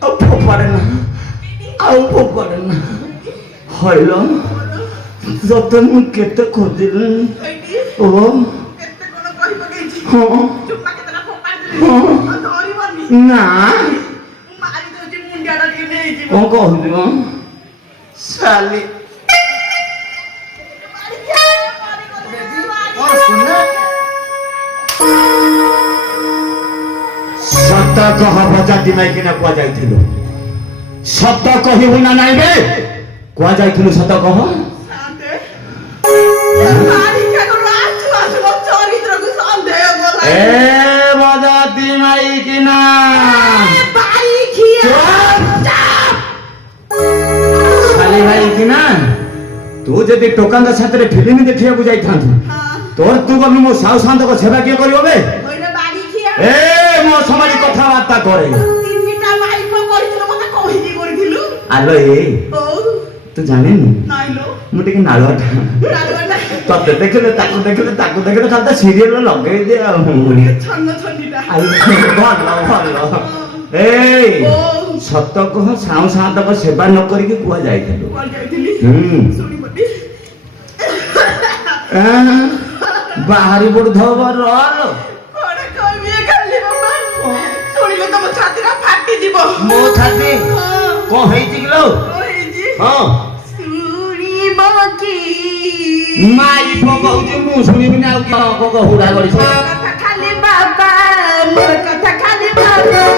ଫୋପାଡ଼େ ନା ଆଉ ଫୋପାଡ଼େ ନା ହଇଲ ତତେ ମୁଁ କେତେ ଖୋଜିଲିଣି ଓ ହଁ ହଁ ନା କଣ କହୁଛୁ ମ ସାଲି ସତ କହ ବଜାତି ମାଇକିନା କୁହାଯାଇଥିଲୁ ସତ କହିବୁ ନା ନାଇଁ ବେ କୁହାଯାଇଥିଲୁ ସତ କହ ଏ ବଜାତି ମାଇକିନା ସାଲି ମାଇକିନା ତୁ ଯଦି ଟୋକାଙ୍କ ସାଥିରେ ଫିଲ୍ମ ଦେଖିବାକୁ ଯାଇଥାନ୍ତୁ ତୋର ତୁ ଗଲୁ ମୋ ସାହୁ ସାନ୍ତକ ସେବା କିଏ କରିବ ବେ ଏ ମୋ ସମାଜ କଥାବାର୍ତ୍ତା करे ଆଲୋ ଏ ତୁ ଜାଣିନୁ ମୁଁ ଟିକେ ନାଳୁଆଟା ତତେ ଦେଖିଲେ ତାକୁ ଦେଖିଲେ ଖାଲି ତା ସିରିଏଲ ଲଗେଇ ଦେ ଆଉ ଭଲ ଭଲ ଏଇ ସତ କହ ସାଉଁ ସାନ୍ତକ ସେବା ନ କରିକି କୁହାଯାଇଥିଲୁ ବାହାରି ପଡୁଥିବ ରଲ ମୋ ଛାତି କଣ ହେଇଛି କିଲୋ ହଁ ମାଇ ପକଉଛି ମୁଁ ଶୁଣିବିନି ଆଉ କିଏ ହୁଡା କରିଛ ଖାଲି ବାବା ମୋର କଥା ଖାଲି ବାବା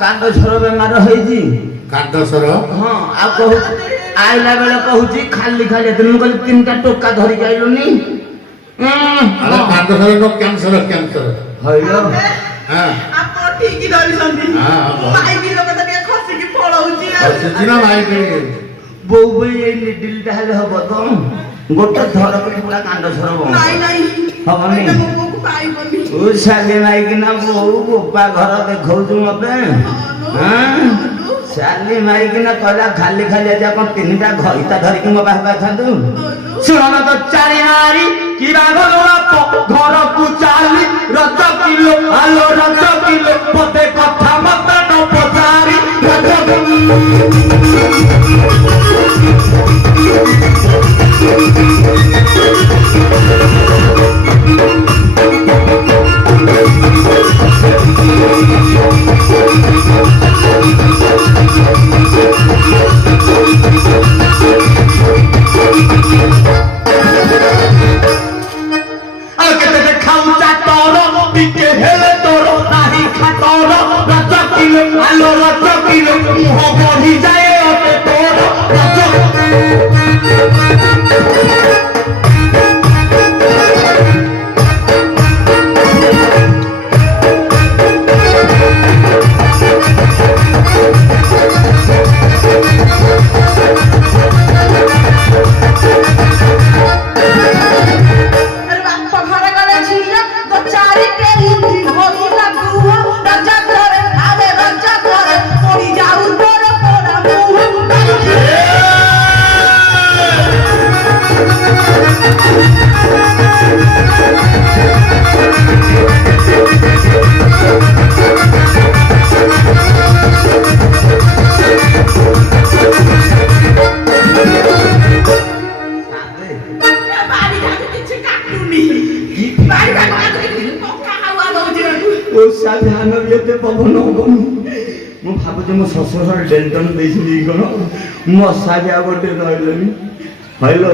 କାଣ୍ଡସ୍ୱର ବେମାର ହେଇଛି କାଣ୍ଡସ୍ୱର ହଁ ଆଉ କହୁ ଆଇଲା ବେଳେ କହୁଛି ଖାଲି ଖାଲି ମୁଁ କହିଲି ତିନିଟା ଟୋକା ଧରିକି ଆଇଲୁନି କାଣ୍ଡସ୍ୱର କ୍ୟାନ୍ସର କ୍ୟାନ୍ସର ହଇଲ ଆପଣ ଠିକ ଧରିଛନ୍ତି ମାଇକି ଲୋକ ତ ଟିକେ ଖସିକି ପଳଉଛି ବୋଉ ବୋଇ ଏଇ ନିଡିଲଟା ହେଲେ ହବ ତ ଗୋଟେ ଥରକରେ ପୁରା କାଣ୍ଡସ୍ୱର ହବନି ତୁ ସାଲି ମାଇକିନା ବୋଉ ବୋପା ଘର ଦେଖଉଛୁ ମତେ ସାଲି ମାଇକିନା କହିଲା ଖାଲି ଖାଲି ଆଜି ଆପଣ ତିନିଟା ଘଇତା ଧରିକି ମୋ ପାଖକୁ ଆସିଥାନ୍ତୁ ଶୁଣ ତ ଚାରି ମାରି କି ଘରକୁ ଚାଲି ରଜ କିଲୋ ଆଲୋ ରଜ କିଲୋ ମତେ କଥା ମତେ ନ ପଚାରି ଆଲୋ ରଜ କିଲୋ ମୁହଁ ବଢି ଯାଏ ଭାବୁଛି ମୋ ଶ୍ୱଶୁର ଡେଲ୍ଟନ ଦେଇଛନ୍ତି କ'ଣ ମଶା ବି ଆଉ ଗୋଟେ ରହିଲେନି। ହ୍ୟାଲୋ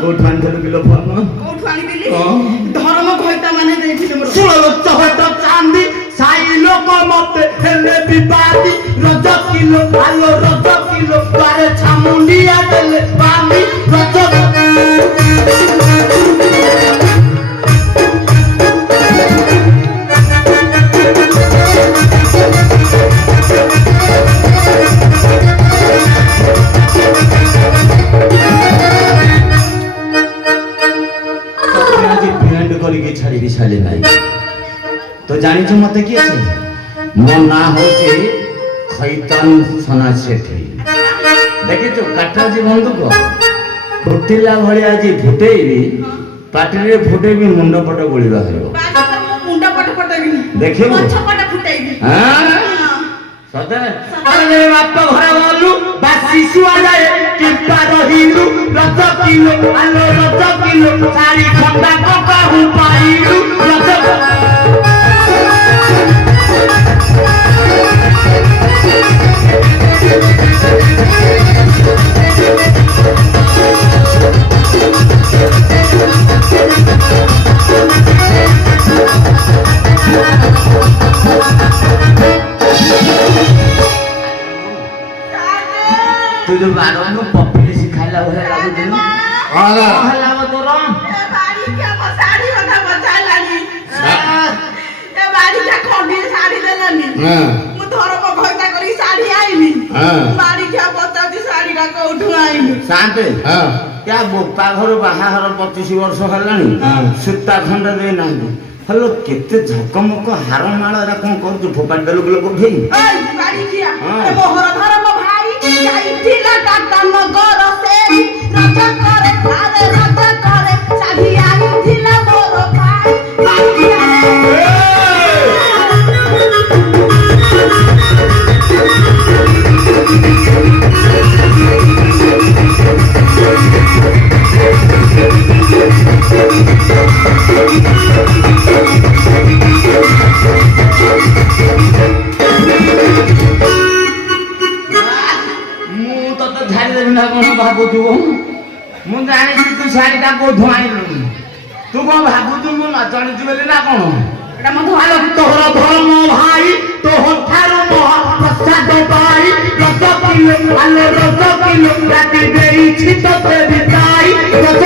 କୋଉଠୁ ଆଣିଥିଲୁ କିଲୋ ଫୋନ? କୋଉଠୁ ଆଣିଥିଲି? ହଁ। ଧର୍ମ ଘଇତା ମାନେ ଦେଇଥିଲେ ମୋର। ଷୋଳ ଚାନ୍ଦି ସାଇ ଲୋକ ମତେ ହେଲେ ବିବାଦୀ ରଜ କିଲୋ ଆଲୋ ରଜ କିଲୋ ପାରେ ଛାମୁଣ୍ଡିଆ ଦେଲେ ବାନ୍ଧି ରଜ କରିକି ଛାଡ଼ିବି ସାଲେ ନାଇଁ ତ ଜାଣିଛୁ ମତେ କିଏ ଅଛି? ମୋ ନାଁ ହଉଛି ଖୈତାନ ସନା ସେଠୀ। ଦେଖିଛୁ କାଠରାଜି ବନ୍ଧୁକ ଫୁଟିଲା ଭଳିଆ ଆଜି ଫୁଟେଇବି ପାଟିରେ ଫୁଟେଇବି ମୁଣ୍ଡ ପଟ ଗୋଳି ବାହାରିବ। ମୁଣ୍ଡ ପଟ ଫଟେଇବି ଦେଖିବୁ ପଛ ପଟ ଫୁଟେଇବି। ସତରେ ବାପ ଘରେ ଗଲୁ ବାସି ଶୁଆଯାଏ କିମ୍ପା ରହିଲୁ ରଜ କିଲୋ ଆଲୋ ରଜ କିଲୋ ଶାଢ଼ୀ ଖଣ୍ଡା କକାହୁ ପାଇଲୁ ରଜ ତୁ ଯୋଉ ବାରଙ୍କୁ ପପିଲି ଶିଖାଇଲା ଭଳିଆ ଲାଗୁଛି ହେଲା ତୋର ମୁଁ ଧର୍ମ ଘଇତା କରି ଶାଢୀ ଆଇଲି ବାଡ଼ିଖିଆ ପଚାରୁଛି ଶାଢୀଟା କୋଉଠୁ ଆଇଲି? ସାନ୍ତେ କ୍ୟା ବୋପା ଘର ବାହାଘର 25 ବର୍ଷ ହେଲାଣି ସୂତା ଖଣ୍ଡ ଦେଇନାହାନ୍ତି। ହ୍ୟାଲୋ କେତେ ଝକମକ ହାର ମାଳ ଏରା କଣ କରୁଛୁ ଫୋପାଡ଼ି ଦେଲୁ କିଲୋ କୋଉଠି? ବାଡ଼ିଖିଆ ମୋହର ଧର୍ମ ଭାଇ ଯାଇଥିଲା ଟାଟା ନଗର ସେଇ ରଜ କରେ ଆରେ ରଜ କରେ ଶାଢୀ ଆଣିଥିଲା ମୋର ଭାଇ ବାଡ଼ିଖିଆ। ଭାବୁଛୁ ମୁଁ ଜାଣିଛି ତୁ ଶାଢ଼ୀଟା କୋଉଠୁ ଆଣିଲୁ ତୁ କଣ ଭାବୁଛୁ ମୁଁ ନ ଜାଣିଛୁ ବୋଲି ନା କଣ? ତୋର ଧର୍ମ ଭାଇ ତୋ ଠାରୁ ମହାପ୍ରସାଦ ପାଇ ରଜ କିଲୋ ଆଲୋ ରଜ କିଲୋ ରାତି ଦେଇଛି ତତେ ବିତାଇ ରଜ